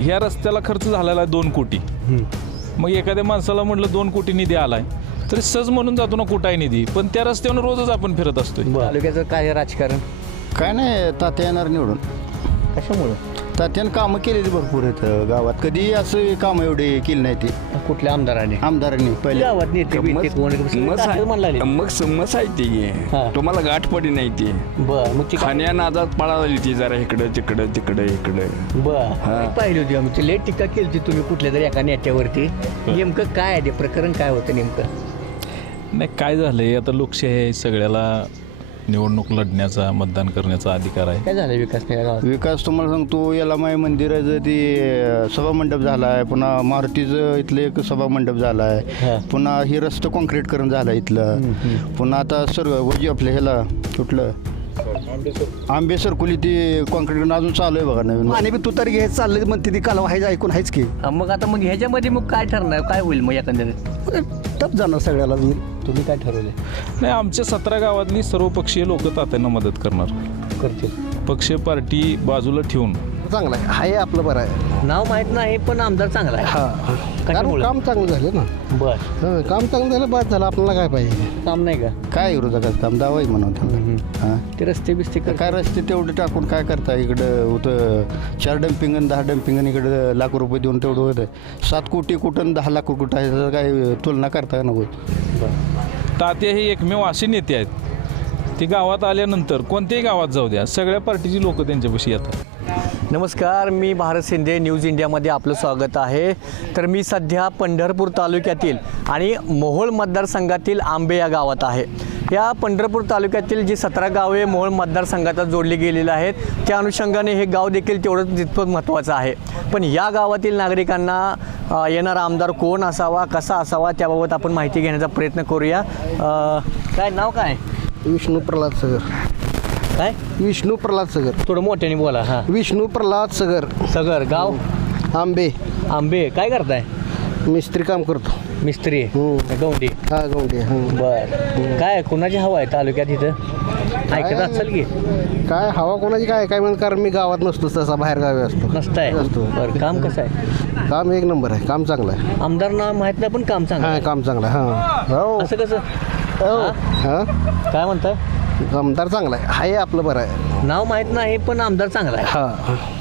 ह्या रस्त्याला खर्च झालेला आहे दोन कोटी. मग एखाद्या माणसाला म्हटलं दोन कोटी निधी आलाय तरी सहज म्हणून जातो ना कुठाय निधी. पण त्या रस्त्यावर रोजच आपण फिरत असतोय. तालुक्याचं काय राजकारण? काय नाही तात्या येणार निवडून. कशामुळं? तात्यानं कामं केलेली भरपूर आहेत गावात. कधी असं कामं एवढे केली नाही ती. कुठल्या आमदाराने? आमदारांनी पहिले. गावात नेते बिते कोण मग तात्याच म्हणला आहे- मग समज आहे ती हा. तुम्हाला गाठ पडी नाही ती. बर मग ती खाण्या नादात पळाली ती जरा इकडं तिकडं तिकडं इकडं. हा. पाहिली होती आम्ही ती लेट टीका केली होती तुम्ही कुठल्या तरी एका नेत्यावरती. नेमकं काय आहे ते प्रकरण काय होतं नेमकं? नाही काय झालंय? आता लोकशाही आहे सगळ्याला. निवडणूक लढण्याचा मतदान करण्याचा अधिकार आहे. काय झालं विकास नाही या गावात विकास तुम्हाला सांगतो याला माय मंदिराचं ते सभामंडप झाला आहे पुन्हा मारुतीचं इथलं एक सभामंडप झाला हा. आहे पुन्हा हे रस्तं कॉन्क्रीट करून झालं इथलं. पुन्हा आता सर्व वजी आपलं ह्याला कुठलं? आंबे सरकुली ती कॉन्क्रीट करून अजून चालू आहे बघा नवीन. आणि बी तू तर घे चाललं म्हणते ती काल व्हायचं ऐकून आहेच की. हा, मग आता मग ह्याच्यामध्ये मग काय ठरणार? काय होईल मग एकंदरीत? टप जाणार सगळ्याला तुम्ही काय ठरवले नाही आमच्या सतरा गावातली सर्व पक्षीय लोक तात्यांना मदत करणार. करतील. पक्ष पार्टी बाजूला ठेवून. चांगलं आहे. आहे आपलं बरं आहे. नाव माहीत नाही पण आमदार चांगला आहे. हा. कारण कशामुळं? काम चांगलं झालं ना. बर. हं, काम चांगलं झालं बाद झालं. आपल्याला काय पाहिजे? काम नाही का? काय विरोधकाचं काम दावाई म्हणून. त्यांना हां. ते रस्ते बिस्ते काय रस्ते तेवढे टाकून काय करता? इकडं होतं चार डम्पिंग आणि दहा डम्पिंग आणि इकडं लाख रुपये देऊन तेवढं होतं. सात कोटी कुठं आणि दहा लाख कुठं आहे त्याचं काय तुलना करता का नको? तात्या हे एकमेव असे नेते आहेत. ते गावात आल्यानंतर कोणत्याही गावात जाऊ द्या. सगळ्या पार्टीची लोक त्यांच्यापाशी येतात. नमस्कार मी भारत शिंदे न्यूज इंडियामध्ये आपलं स्वागत आहे. तर मी सध्या पंढरपूर तालुक्यातील आणि मोहोळ मतदारसंघातील आंबे या गावात आहे. या पंढरपूर तालुक्यातील जी सतरा गावे मोहोळ मतदारसंघात जोडली गेलेली आहेत त्या अनुषंगाने हे गाव देखील तेवढंच तितपत महत्त्वाचं आहे. पण या गावातील नागरिकांना येणारा आमदार कोण असावा कसा असावा त्याबाबत आपण माहिती घेण्याचा प्रयत्न करूया. काय नाव काय? विष्णू प्रल्हाद सगर. काय? विष्णू प्रल्हाद सगर. थोडं मोठ्याने बोला हां. विष्णू प्रल्हाद सगर. सगर गाव? आंबे. आंबे. काय करताय? मिस्त्री काम करतो. मिस्त्री? हो. गौंडी? हा गौंडी हं. बर. काय कुणाची हवा आहे तालुक्यात इथं? ऐकत असाल की? काय हवा कोणाची काय काय म्हणून कारण मी गावात नसतो तसा बाहेर गावी असतो. नसताय? नसतो. बर काम कसं आहे? काम एक नंबर आहे काम चांगलं आहे. आमदार नाव माहीत नाही पण काम चांगलं हा आहे. काम चांगलं आहे हा. हो. असं कसं? हा? काय म्हणताय? आमदार चांगला आहे. आहे आपलं बरं आहे. नाव माहीत नाही पण आमदार चांगला आहे. हा.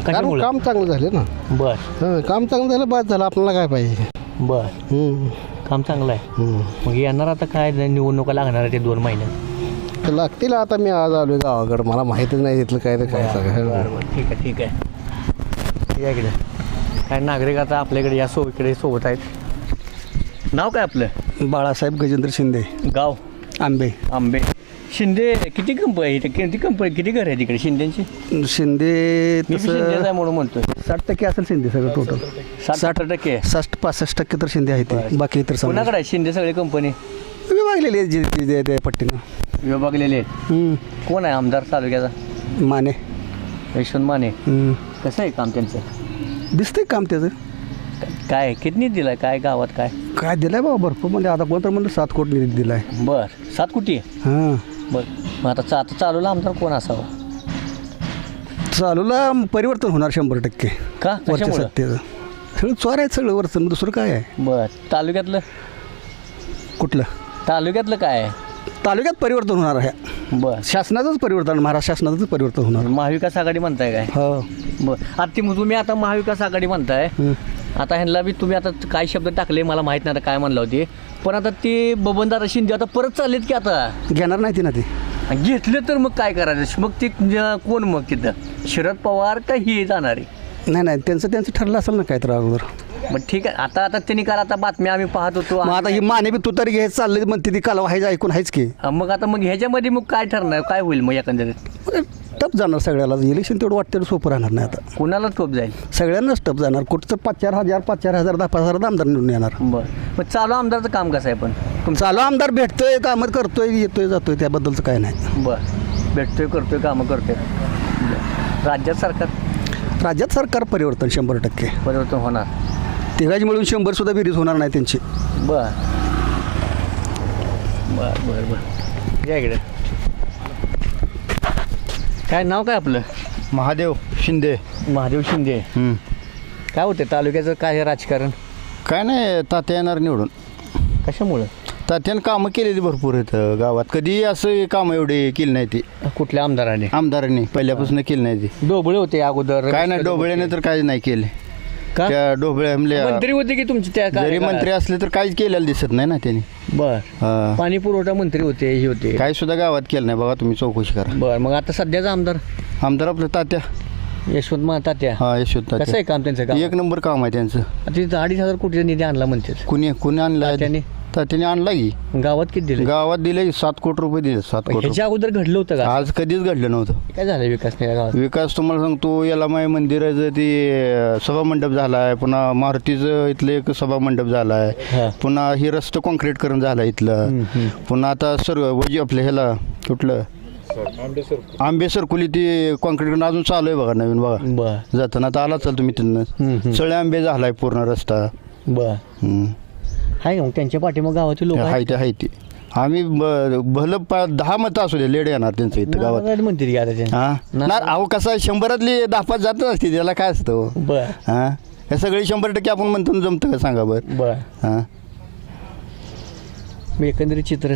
कारण कशामुळं? काम चांगलं झालं ना. बर. हं, काम चांगलं झालं बाद झालं. आपल्याला काय पाहिजे? बर. हं, काम चांगलं आहे. हं. मग येणार आता काय? निवडणुका लागणार आहे ते दोन महिन्यात. तर लागतील आता. मी आज आलोय गावाकडं. मला माहितच नाही तिथलं काय तर काय सगळं. बरं बरं. ठीक आहे ठीक आहे. या इकडे. काय नागरिक आता आपल्याकडे या सो इकडे सोबत आहेत. नाव काय आपलं? बाळासाहेब गजेंद्र शिंदे. गाव? आंबे. आंबे. शिंदे किती कंपनी आहे इथे? किती कंपनी किती घर आहे तिकडे शिंदेची? शिंदे मी बी शिंदेचा आहे म्हणून म्हणतोय. साठ टक्के असेल शिंदे सगळं टोटल साठ टक्के. साठ पासष्ट टक्के तर शिंदे आहे ते. बाकी तर समजा कोणाकडे आहे शिंदे सगळी कंपनी? विभागलेली आहे जी- जी- जी- त्या पट्टीनं. विभागलेले आहेत. कोण आहे आमदार तालुक्याचा? माने. यशवंत माने. कसं आहे काम त्यांचं? दिसतंय काम त्याचं. काय किती दिलाय? काय गावात काय? काय दिलाय बाबा भरपूर. म्हणजे आता कोणतं म्हणलं सात कोटी निधी दिलाय. बर. सात कुटी? हां. बर. मग आता चा- आता चालूला आमदार कोण असावा? चालूला परिवर्तन होणार शंभर टक्के. का? वरच्या कशामुळं? सत्तेचं. सगळं चोर आहे सगळं वरचं. दुसरं काय आहे? बर. तालुक्यातलं? कुठलं? तालुक्यातलं काय आहे? तालुक्यात परिवर्तन होणार आहे. बर. शासनाचंच परिवर्तन महाराष्ट्र शासनाचंच परिवर्तन होणार. महाविकास आघाडी म्हणताय काय? हो. बर. आता ती तुम्ही आता महाविकास आघाडी म्हणताय. हं. आता ह्यांना बी तुम्ही आता काय शब्द टाकले मला माहीत नाही आता काय म्हणलं होते. पण आता ते बबनदादा शिंदे आता परत चाललेत की आता? घेणार नाही ती ना ती. आणि घेतलं तर मग काय करायचं? मग ते अं, कोण मग तिथं? शरद पवार का ही जाणारे नाही नाही त्यांचं त्यांचं ठरलं असेल ना काय तर अगोदर. मग ठीक आहे. आता आता त्यांनी काल आता बातम्या आम्ही पाहत होतो मग आता ही माने बी तू तरी घे चालली म्हणते ती काल व्हायचं ऐकून आहेच की. हा, मग आता मग ह्याच्यामध्ये मग काय ठरणार? काय होईल मग एकंदरीत? टप जाणार सगळ्याला. इलेक्शन तेवढं वाटतं सोपं राहणार नाही आता. कोणाला टोप जाईल? सगळ्यांनाच टप जाणार. कुठचं पाच चार हजार पाच चार हजार दहा पाच हजार आमदार निवडून येणार. बरं. मग चालू आमदारचं काम कसं आहे पण? तुमचं चालू आमदार भेटतोय कामं करतोय येतोय जातोय त्याबद्दलचं काय नाही. बरं. भेटतोय करतोय कामं करतोय. बरं. राज्यात सरकार? राज्यात सरकार परिवर्तन शंभर टक्के. परिवर्तन होणार. तिघाची मिळून शंभर सुद्धा बेरीज होणार नाही त्यांची. बर. बर बर बर. या इकडे. काय नाव काय आपलं? महादेव शिंदे. महादेव शिंदे. काय होते तालुक्याचं काय राजकारण? काय नाही तात्या येणार निवडून. कशामुळं? तात्यानं कामं केलेली भरपूर आहेत गावात. कधी असं कामं एवढे केली नाही ती. कुठल्या आमदाराने? आमदारांनी पहिल्यापासून केली नाही ती. डोबळे होते अगोदर. काय नाही डोबळ्याने तर काही नाही केले. का? त्या डोबळ्या मंत्री होते की तुमचे त्या जरी कार्यकाळात? मंत्री असले तर काहीच केलेलं दिसत नाही ना त्यांनी. बर. हा. पाणी पुरवठा मंत्री होते हे होते. काही सुद्धा गावात केलं नाही बघा तुम्ही चौकशी करा. बर मग आता सध्याचा आमदार? आमदार आपलं तात्या. यशवंत महातात्या हा यशवंत कसं आहे काम त्यांचं काम एक नंबर काम आहे त्यांचं. आता तिथं अडीच हजार कोटीचा निधी आणला म्हणते कुणी कुणी आणलं? तात्याने? तात्याने आणला की. गावात किती दिले गावात दिले सात कोटी रुपये दिले सात कोटी. ह्याच्या अगोदर घडलं होतं. का? आज कधीच घडलं नव्हतं. काय झालं विकास नाही या गावात? विकास तुम्हाला सांगतो याला माय मंदिराचं ते अं, सभा मंडप झाला आहे पुन्हा मारुतीचं इथलं एक सभा मंडप झाला. आहे पुन्हा ही रस्तं कॉन्क्रीट करून झाला इथलं. पुन्हा आता सर्व वजी आपल्या ह्याला कुठलं? आंबे सरकुली ती कॉन्क्रीट करून अजून चालू आहे बघा नवीन बघा. जाताना आता आला चाल तुम्ही तिथनं. हम्म. सळे आंबे झालाय पूर्ण रस्ता. बर. आहे का मग त्यांच्या पाठीमाग गावाचे लोक हाय ते हाय ते. आम्ही ब- भलं पा- दहा मतं असू दे लेड येणार त्यांचं इथं गावात. म्हणते की आता ते. हा? ना- अहो कसं आहे, शंभरातली दहा पाच जातच असते त्याला काय असतं? हो? बर. हा? हे सगळे शंभर टक्के आपण म्हणतो ना जमतं का सांगा बरं? बर. हा? एकंदरीत चित्र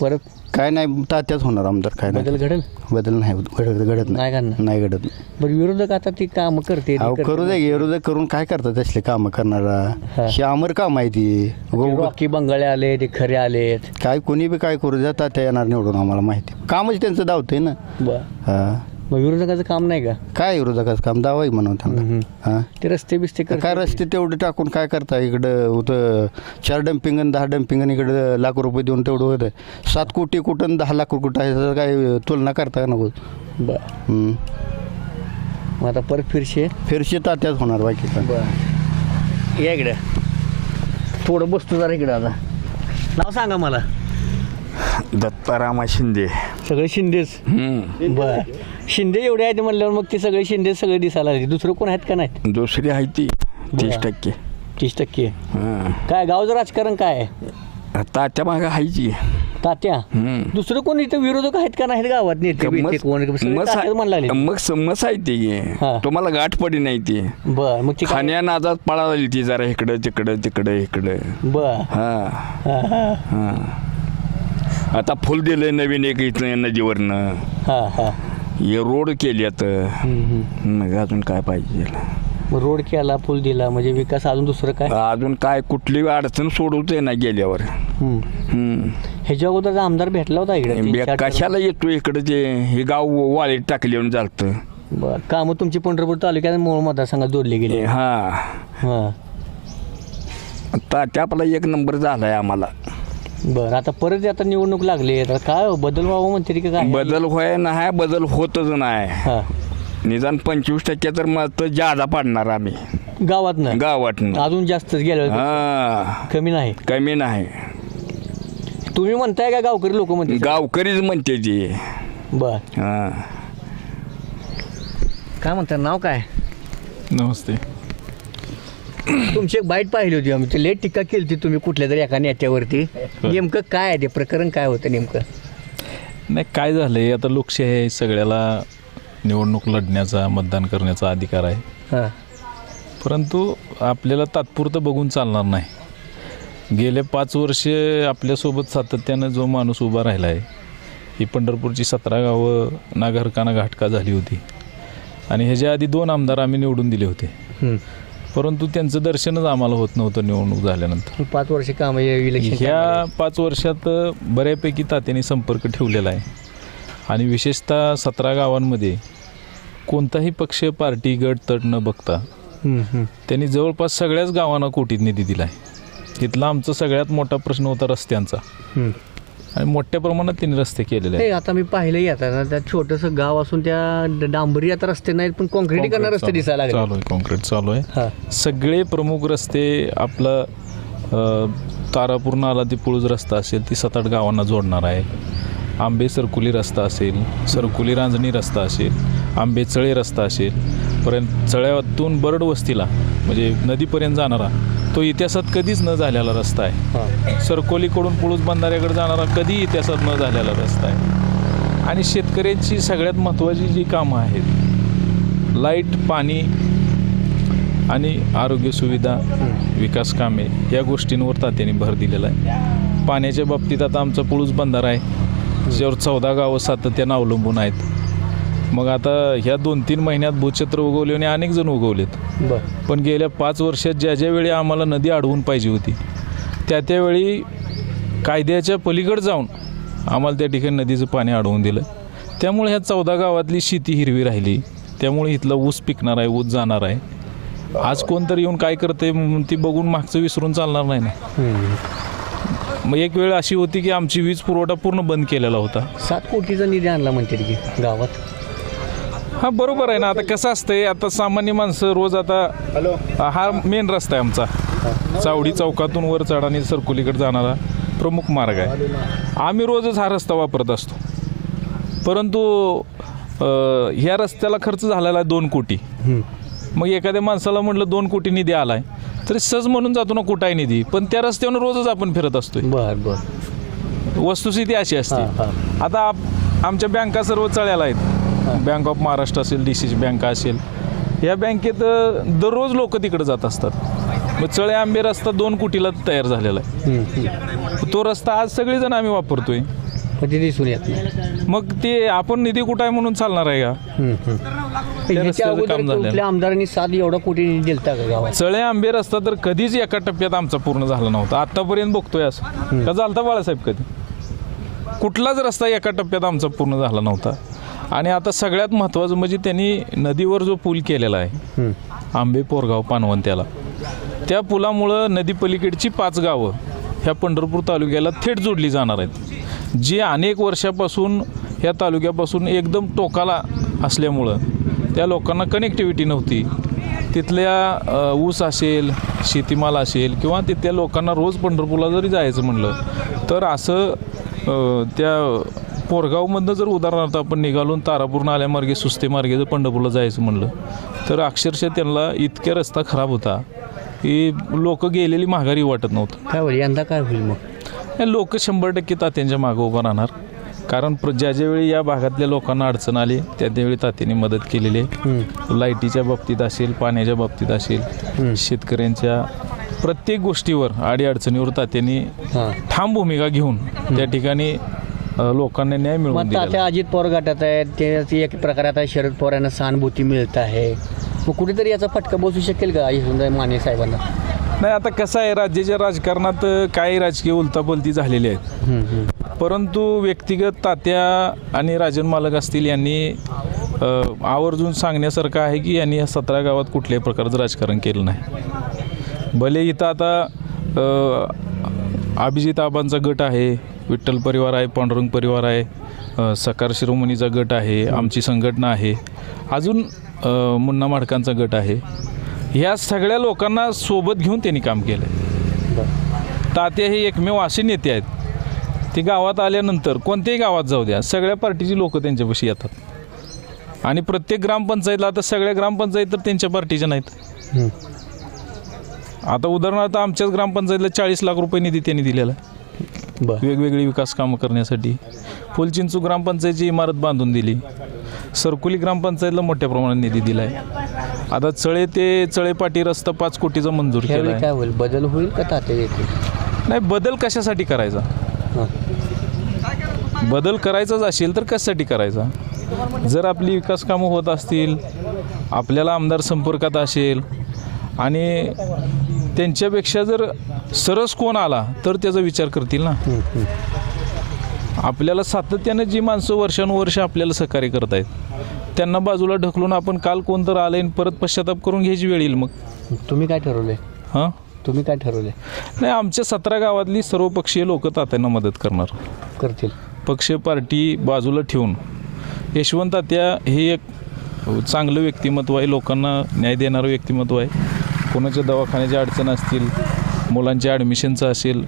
परत काय नाही तात्याच होणार आमदार काय नाही. बदल घडेल? बदल नाही होत. घडत घडत नाही. करणार. नाही घडत. नाही. बरं विरोधक आता ती काम करते अहो करू दे विरोधक करून काय करतात तसले कामं. करणारा? हे. अमर काम आहे ती. रॉकी बंगाळे आले ते खरे आलेत. काय कोणी बी काय करू द्या तात्या येणार निवडून आम्हाला माहिती. कामच त्यांचं धावतंय ना. बर. हा. मग विरोधकाचं काम नाही का? काय विरोधकाचं काम? दावाई म्हणून त्यांना. हा? ते रस्ते बिस्ते काय करतात रस्ते तेवढे टाकून काय करता? इकडं होतं चार डम्पिंग आणि दहा डम्पिंग आणि इकडं लाख रुपये देऊन तेवढं होतं. सात कोटी कुठं आणि दहा लाख कुठं आहे? त्याचं काय तुलना करता का नको? बर. मग आता परत फिरशे फिरशी तात्याच होणार बाकी काय. बर. या इकडे. थोडं बसतो जरा इकडे आता. नाव सांगा मला. दत्तारामा शिंदे. सगळे शिंदेच. बर. शिंदे एवढे आहेत म्हणल्यावर मग ते सगळे शिंदे सगळे दिसायला लागले. दुसरं कोण आहेत का नाहीत? दुसरी आहे ती तीस टक्के. तीस टक्के. हं. काय गावचं राजकारण काय आहे? तात्या मागं हायची तात्या? हम्म. दुसरं कोण इथं विरोधक आहेत का नाहीत गावात? नेते बिते कोण? सगळे मस तात्याच म्हणला लागले मग समस आहे ती. हा. तुम्हाला गाठ पडी नाही ती. बर मग ते काय- खाण्या नादात पळाली ती जरा इकडं तिकडं तिकडं इकडं. बर. हा. हा हा. हा. आता फुल दिलंय नवीन एक इथं नदीवरनं. हा हा. हे रोड केली आता. मग अजून काय पाहिजे? मग रोड केला पूल दिला म्हणजे विकास अजून दुसरं काय? अजून काय कुठली अडचण सोडवते ना गेल्यावर. हम्म. हम्म. ह्याच्या अगोदर आमदार भेटला होता इकडे तीन, बे- चार कशाला येतो इकडे ते? हे गाव वाळीत टाकले येऊन चालतं बर कामं तुमची पंढरपूर तालुक्यात मोळ मतदारसंघात जोडली गेली. हा. हा. तात्या आपला एक नंबर झालाय आम्हाला. बर आता परत आता निवडणूक लागली आता काय हो, बदल व्हावं म्हणते की काय? बदल होय नाही बदल होतच नाही. हा. निदान पंचवीस टक्के तर मग जादा पाडणार आम्ही. गावात नाही गावातनं. अजून जास्तच गेलं हा. कमी नाही? कमी नाही. तुम्ही म्हणताय का गावकरी लोक म्हणते? गावकरीच म्हणते ती. बर. हा. काय म्हणतात नाव काय? नमस्ते. तुमची एक बाईट पाहिली होती आम्ही. ते लेट टीका केली होती तुम्ही कुठल्या तरी एका नेत्यावरती. नेमकं काय आहे ते? प्रकरण काय होतं नेमकं? नाही काय झालंय? आता लोकशाही आहे सगळ्याला निवडणूक लढण्याचा मतदान करण्याचा अधिकार आहे. हां. परंतु आपल्याला तात्पुरतं बघून चालणार नाही. गेले पाच वर्षे आपल्यासोबत सातत्यानं जो माणूस उभा राहिला आहे ही पंढरपूरची सतरा गावं ना घरकाना घाटका झाली होती. आणि ह्याच्या आधी दोन आमदार आम्ही निवडून दिले होते. हम्म. परंतु त्यांचं दर्शनच आम्हाला होत नव्हतं निवडणूक झाल्यानंतर. पाच वर्ष काम ह्या पाच वर्षात बऱ्यापैकी तात्याने संपर्क ठेवलेला आहे. आणि विशेषतः सतरा गावांमध्ये कोणताही पक्ष पार्टी गट तट न बघता त्यांनी जवळपास सगळ्याच गावांना कोटीत निधी दिला आहे तिथला आमचा सगळ्यात मोठा प्रश्न होता रस्त्यांचा. आणि मोठ्या प्रमाणात त्यांनी रस्ते केलेले आहेत. आता मी पाहिलंही आता. ना त्या छोटंसं गाव असून त्या ड- डांबरी आता रस्ते नाहीत पण कॉन्क्रिटीकरण रस्ते दिसायला लागले. चालू आहे कॉन्क्रीट चालू आहे. सगळे प्रमुख रस्ते आपलं अ, तारापूर नाला ते पुळूज रस्ता असेल ती सात आठ गावांना जोडणार आहे. आंबे सरकुली रस्ता असेल सरकुली रांजणी रस्ता असेल आंबे चळे रस्ता असेल पर्यंत चळ्यातून बरड वस्तीला म्हणजे नदीपर्यंत जाणारा तो इतिहासात कधीच न झालेला रस्ता आहे. सरकोलीकडून पुळूज बंधाऱ्याकडे जाणारा कधी इतिहासात न झालेला रस्ता आहे. आणि शेतकऱ्यांची सगळ्यात महत्त्वाची जी कामं आहेत लाइट पाणी आणि आरोग्य सुविधा विकास कामे या गोष्टींवर तात्याने भर दिलेला आहे. पाण्याच्या बाबतीत आता आमचा पुळूस बंधारा आहे. ज्यावर चौदा गावं सातत्यानं अवलंबून आहेत. मग आता ह्या दोन तीन महिन्यात भूछत्र उगवले आणि अनेक जण उगवलेत. पण गेल्या पाच वर्षात ज्या ज्या वेळी आम्हाला नदी अडवून पाहिजे होती त्या त्यावेळी कायद्याच्या पलीकडे जाऊन आम्हाला त्या ठिकाणी नदीचं पाणी अडवून दिलं. त्यामुळे ह्या चौदा गावातली शेती हिरवी राहिली. त्यामुळे इथला ऊस पिकणार आहे ऊस जाणार आहे. आज कोणतरी येऊन काय करते ती बघून मागचं विसरून चालणार नाही ना. मग एक वेळ अशी होती की आमची वीज पुरवठा पूर्ण बंद केलेला होता. सात कोटीचा निधी आणला म्हणते की गावात. हा बरोबर आहे ना. आता कसं असतंय आता सामान्य माणसं रोज आता हा मेन रस्ता आहे आमचा. चावडी चौकातून वर चढ आणि सरकुलीकडे जाणारा प्रमुख मार्ग आहे. आम्ही रोजच हा रस्ता वापरत असतो. परंतु ह्या रस्त्याला खर्च झालेला आहे दोन कोटी. मग एखाद्या माणसाला म्हटलं दोन कोटी निधी आलाय तरी सहज म्हणून जातो ना कुठाय निधी. पण त्या रस्त्यावर रोजच आपण फिरत असतोय. वस्तुस्थिती अशी असते. आता आमच्या बँका सर्व चळ्याला आहेत. बँक ऑफ महाराष्ट्र असेल डी सी सी बँका असेल या बँकेत दररोज लोक तिकडे जात असतात. मग चळे आंबे रस्ता दोन कोटीला तयार झालेला आहे. तो रस्ता आज सगळेजण आम्ही वापरतोय. पण ते दिसून येत नाही. मग ते आपण निधी कुठं आहे म्हणून चालणार आहे का? आमदारांनी सात एवढा कोटी निधी दिलता का गावात? चळे आंबे रस्ता तर कधीच एका टप्प्यात आमचा पूर्ण झाला नव्हता. आतापर्यंत बघतोय असं. का झालता बाळासाहेब कधी? कुठलाच रस्ता एका टप्प्यात आमचा पूर्ण झाला नव्हता. आणि आता सगळ्यात महत्त्वाचं म्हणजे त्यांनी नदीवर जो पूल केलेला आहे आंबे पोरगाव पानवंत्याला त्या पुलामुळं नदी पलीकडची पाच गावं ह्या पंढरपूर तालुक्याला थेट जोडली जाणार आहेत. जी अनेक वर्षापासून ह्या तालुक्यापासून एकदम टोकाला असल्यामुळं त्या लोकांना कनेक्टिव्हिटी नव्हती. तिथल्या ऊस असेल शेतीमाल असेल किंवा तिथल्या लोकांना रोज पंढरपूरला जरी जायचं म्हणलं तर असं त्या पोरगावमधनं जर उदाहरणार्थ आपण निघालून तारापूर्ण आल्यामार्गे सुस्ते मार्गे जर पंढरपूरला जायचं म्हणलं तर अक्षरशः त्यांना इतक्या रस्ता खराब होता की लोक गेलेली माघारी वाटत नव्हतं. काय होईल? यंदा काय होईल मग? लोक शंभर टक्के तात्यांच्या मागं उभं राहणार. कारण प्र ज्या ज्यावेळी या भागातल्या लोकांना अडचण आली त्या त्यावेळी तात्यांनी मदत केलेली आहे. लाईटीच्या बाबतीत असेल पाण्याच्या बाबतीत असेल शेतकऱ्यांच्या प्रत्येक गोष्टीवर अडीअडचणीवर तात्यांनी हां. ठाम भूमिका घेऊन त्या ठिकाणी अ, लोकांना न्याय मिळवून मग तात्या अजित पवार गटात आहे ते एक प्रकारे आता शरद पवारांना सहानुभूती मिळत आहे. मग कुठेतरी याचा फटका बसू शकेल का यशवंत माने साहेबांना? नाही आता कसं आहे राज्याच्या राजकारणात अ, काही राजकीय उलतापलती झालेली आहेत. हम्म, हम्म. परंतु व्यक्तिगत तात्या आणि राजन मालक असतील यांनी अ, आवर्जून सांगण्यासारखं आहे की यांनी या सतरा गावात कुठल्याही प्रकारचं राजकारण केलं नाही. भले इथं आता अ, अभिजित आबांचा गट आहे विठ्ठल परिवार आहे पांडुरंग परिवार आहे सकार शिरोमणीचा गट आहे आमची संघटना आहे. अजून मुन्ना माडकांचा गट आहे. ह्या सगळ्या लोकांना सोबत घेऊन त्यांनी काम केलं आहे तात्या हे एकमेव असे नेते आहेत. ते गावात आल्यानंतर कोणत्याही गावात जाऊ द्या सगळ्या पार्टीची लोक त्यांच्यापाशी येतात. आणि प्रत्येक ग्रामपंचायतला आता सगळ्या ग्रामपंचायत तर त्यांच्या पार्टीच्या नाहीत. आता उदाहरणार्थ आमच्याच ग्रामपंचायतीला चाळीस लाख रुपये निधी त्यांनी दिलेला आहे. बरं. वेगवेगळी विकास कामं करण्यासाठी. फुलचिंचू ग्रामपंचायतची इमारत बांधून दिली. सरकुली ग्रामपंचायतला मोठ्या प्रमाणात निधी दिला आहे आता चळे ते चळेपाटी रस्ता पाच कोटीचा मंजूर केला काय होईल? बदल होईल का तात्या येतील? नाही बदल कशासाठी करायचा? हां. बदल करायचाच असेल तर कशासाठी करायचा? जर आपली विकास कामं होत असतील आपल्याला आमदार संपर्कात असेल आणि त्यांच्यापेक्षा जर सरस कोण आला तर त्याचा विचार करतील ना. आपल्याला सातत्यानं जी माणसं वर्षानुवर्ष आपल्याला सहकार्य करत आहेत त्यांना बाजूला ढकलून आपण काल कोणतं आलं आणि परत पश्चाताप करून घ्यायची वेळ येईल मग. तुम्ही काय ठरवले हां? तुम्ही काय ठरवले नाही आमच्या सतरा गावातली सर्वपक्षीय लोक तात्यांना मदत करणार. करतील. पक्ष पार्टी बाजूला ठेवून. यशवंत तात्या हे एक चांगलं व्यक्तिमत्व आहे लोकांना न्याय देणारं व्यक्तिमत्व आहे. कोणाच्या दवाखान्याच्या अडचण असतील मुलांच्या ॲडमिशनचं असेल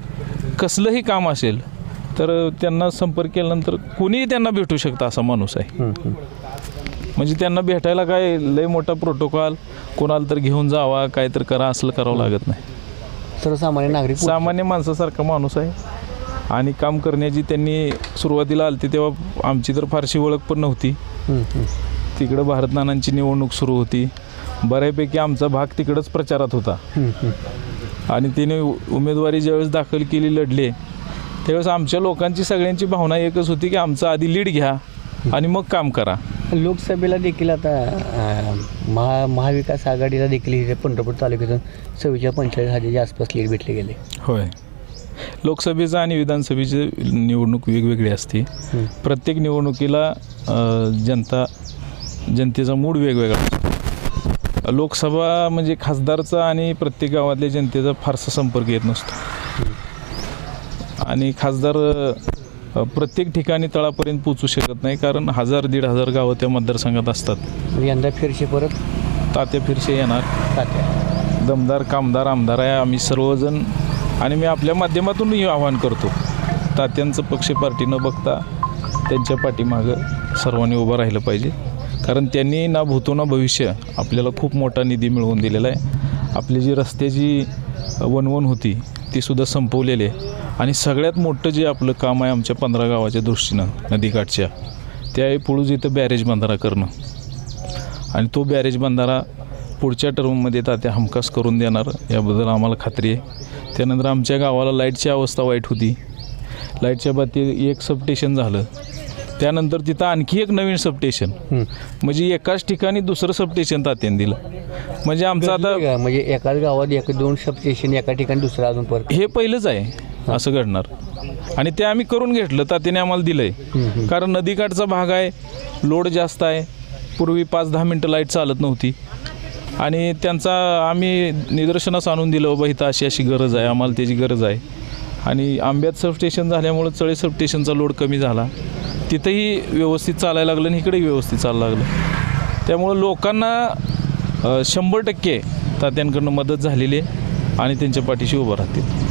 कसलंही काम असेल तर त्यांना संपर्क केल्यानंतर कुणीही त्यांना भेटू शकतं असा माणूस आहे. म्हणजे त्यांना भेटायला काय लय मोठा प्रोटोकॉल कोणाला तर घेऊन जावा काय तर करा असलं करावं लागत नाही. सर्वसामान्य नागरिक सामान्य माणसासारखा माणूस आहे. आणि काम करण्याची त्यांनी सुरुवातीला आलती तेव्हा आमची तर फारशी ओळख पण नव्हती. तिकडं भारत नानांची निवडणूक सुरू होती. बऱ्यापैकी आमचा भाग तिकडंच प्रचारात होता. आणि तिने उमेदवारी ज्यावेळेस दाखल केली लढले त्यावेळेस आमच्या लोकांची सगळ्यांची भावना एकच होती की आमचं आधी लीड घ्या आणि मग काम करा. लोकसभेला देखील आता महा महाविकास आघाडीला देखील पंढरपूर तालुक्यातून सव्वीच्या पंचेचाळीस हजारच्या आसपास लीड भेटले गेले. होय. लोकसभेचं आणि विधानसभेची निवडणूक वेगवेगळी असते. प्रत्येक निवडणुकीला जनता जनतेचा मूड वेगवेगळा असतो. लोकसभा म्हणजे खासदारचा आणि प्रत्येक गावातल्या जनतेचा फारसा संपर्क येत नसतो. आणि खासदार प्रत्येक ठिकाणी तळापर्यंत पोचू शकत नाही कारण हजार दीड हजार गावं त्या मतदारसंघात असतात. यंदा फिरशे परत? तात्या फिरसे येणार. तात्या. दमदार कामदार आमदार आहे आम्ही सर्वजण. आणि मी आपल्या माध्यमातूनही आवाहन करतो. तात्यांचं पक्ष पार्टी न बघता त्यांच्या पाठीमागं सर्वांनी उभं राहिलं पाहिजे. कारण त्यांनी ना भूतो ना भविष्य आपल्याला खूप मोठा निधी मिळवून दिलेला आहे. आपली जी रस्त्याची वनवन होती ती सुद्धा संपवलेली आहे. आणि सगळ्यात मोठं जे आपलं काम आहे आमच्या पंधरा गावाच्या दृष्टीनं नदीकाठच्या ते आहे पुळूज इथं बॅरेज बंधारा करणं. आणि तो बॅरेज बंधारा पुढच्या टर्ममध्ये तात्या हमखास करून देणार याबद्दल आम्हाला खात्री आहे. त्यानंतर आमच्या गावाला लाईटची अवस्था वाईट होती. लाईटच्या बाबतीत एक सबस्टेशन झालं. त्यानंतर तिथं आणखी एक नवीन सबस्टेशन म्हणजे एकाच ठिकाणी दुसरं सबस्टेशन तात्याने दिलं. म्हणजे आमचं आता? म्हणजे एकाच गावात एक दोन सब स्टेशन एका ठिकाणी दुसरं अजून परत. हे पहिलंच आहे असं घडणार. आणि ते आम्ही करून घेतलं तात्याने आम्हाला दिलंय. कारण नदीकाठचा भाग आहे लोड जास्त आहे. पूर्वी पाच दहा मिनटं लाइट चालत नव्हती. आणि त्यांचा आम्ही निदर्शनास आणून दिलं बाबा इथं अशी अशी गरज आहे आम्हाला त्याची गरज आहे. आणि आंब्यात सबस्टेशन झाल्यामुळं चळे सबस्टेशनचा लोड कमी झाला. तिथंही व्यवस्थित चालायला लागलं आणि इकडेही व्यवस्थित चालायला लागलं. त्यामुळं लोकांना शंभर टक्के तात्यांकडनं मदत झालेली आहे आणि त्यांच्या पाठीशी उभं राहतील.